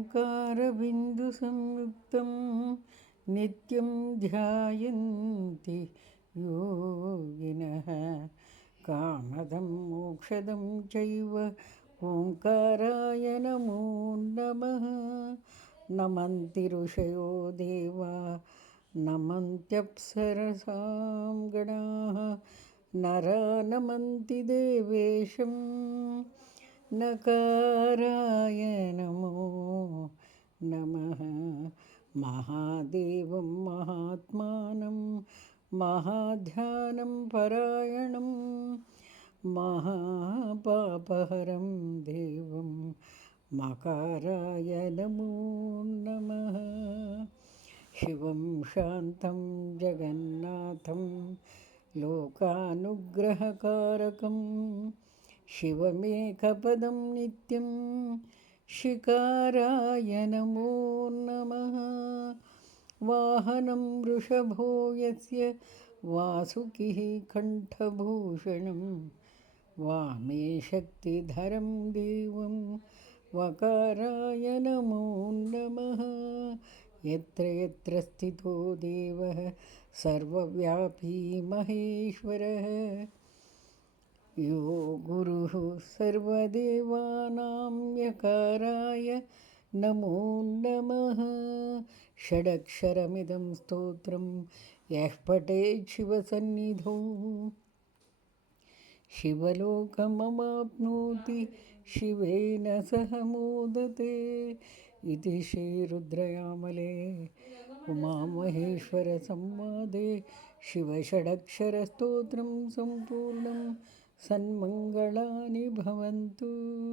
ओङ्कारबिन्दुसंयुक्तं नित्यं ध्यायन्ति योगिनः कामदं मोक्षदं चैव ओङ्काराय नमो नमः। नमन्ति ऋषयो देवा नमन्त्यप्सरसां गणाः नरा नमन्ति देवेशं नकाराय नमो नमः। महादेवं महात्मानं महाध्यानं परायणं महापापहरं देवं मकाराय नमो नमः। शिवं शान्तं जगन्नाथं लोकानुग्रहकारकं शिवमेकपदं नित्यं शिकाराय नमो नमः। वाहनं वृषभो यस्य वासुकिः कण्ठभूषणं वामे शक्तिधरं देवं वकाराय नमो नमः। यत्र यत्र स्थितो देवः सर्वव्यापी महेश्वरः यो गुरुः सर्वदेवानां यकाराय नमो नमः। षडक्षरमिदं स्तोत्रं यः पठेत् शिवसन्निधौ शिवलोकमवाप्नोति शिवेन सह मोदते। इति श्रीरुद्रयामले उमामहेश्वरसंवादे शिवषडक्षरस्तोत्रं सम्पूर्णं सन्मङ्गलानि भवन्तु।